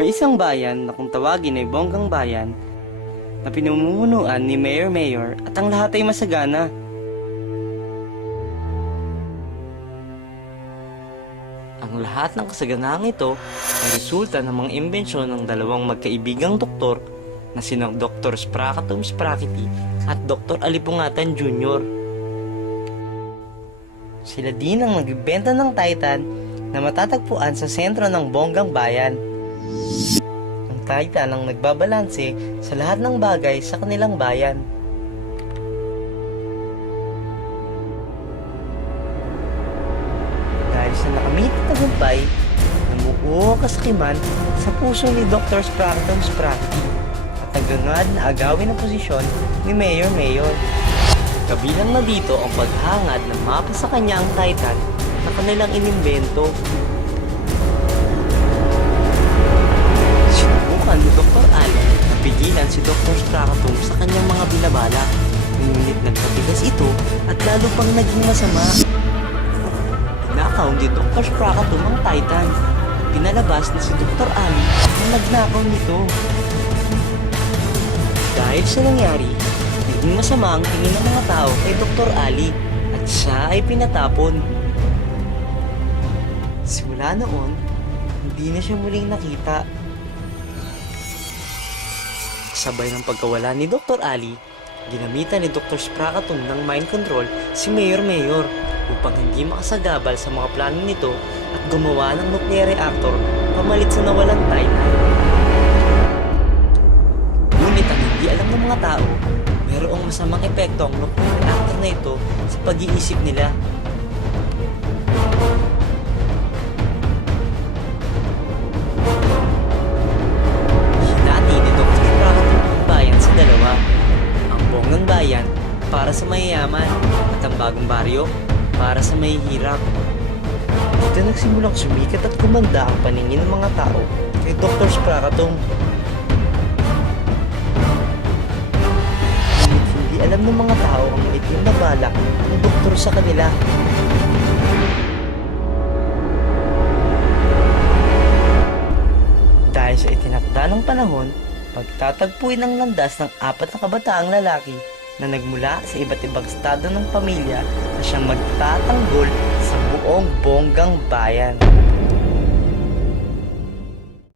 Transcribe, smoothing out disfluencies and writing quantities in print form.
May isang bayan na kung tawagin ay Bonggang Bayan na pinamumunuan ni Mayor at ang lahat ay masagana. Ang lahat ng kasaganaang ito ay resulta ng mga imbensyon ng dalawang magkaibigang doktor na sina Dr. Sprakatum Sprakity at Dr. Alipungatan Jr. Sila din ang nagbibenta ng Titan na matatagpuan sa sentro ng Bonggang Bayan. Ang Titan ang nagbabalanse sa lahat ng bagay sa kanilang bayan. Dahil sa nakamit na tagumpay, namuo ang kasakiman sa puso ni Dr. Sprakatum Sprakity at nagangad na agawin ang posisyon ni Mayor. Kabilang na dito ang paghangad na mapa sa kanya ang Titan na kanilang inimbento. Sinubukan ni Dr. Ali na pigilan si Dr. Sprakatum sa kanyang mga binabala, ngunit nagpatigas ito at lalo pang naging masama. Pinakaw ni Dr. Sprakatum ang Titan at pinalabas na si Dr. Ali ang nagnakaw nito. Dahil sa nangyari, naging masama ang tingin ng mga tao kay Dr. Ali at siya ay pinatapon. Simula noon, hindi na siya muling nakita. Sabay ng pagkawala ni Dr. Ali, ginamitan ni Dr. Sprakatum ng mind control si Mayor upang hindi makasagabal sa mga plano nito at gumawa ng nuclear reactor pamalit sa nawalang Titan. Ngunit ang hindi alam ng mga tao, mayroong masamang epekto ang nuclear reactor na ito sa pag-iisip nila. Hinati ni Dr. Sprakatum ang bayan sa dalawa. Ang Bonggang Bayan para sa mayayaman at ang bagong baryo para sa mahihirap. Dito nagsimulang sumikat at kumanda ang paningin ng mga tao kay Dr. Sprakatum. Hindi alam ng mga tao ang itim na balak ng doktor sa kanila. Dahil sa itinakda ng panahon, pagtatagpuin ng landas ng 4 na kabataang lalaki na nagmula sa iba't ibang estado ng pamilya na siyang magtatanggol sa buong Bonggang Bayan.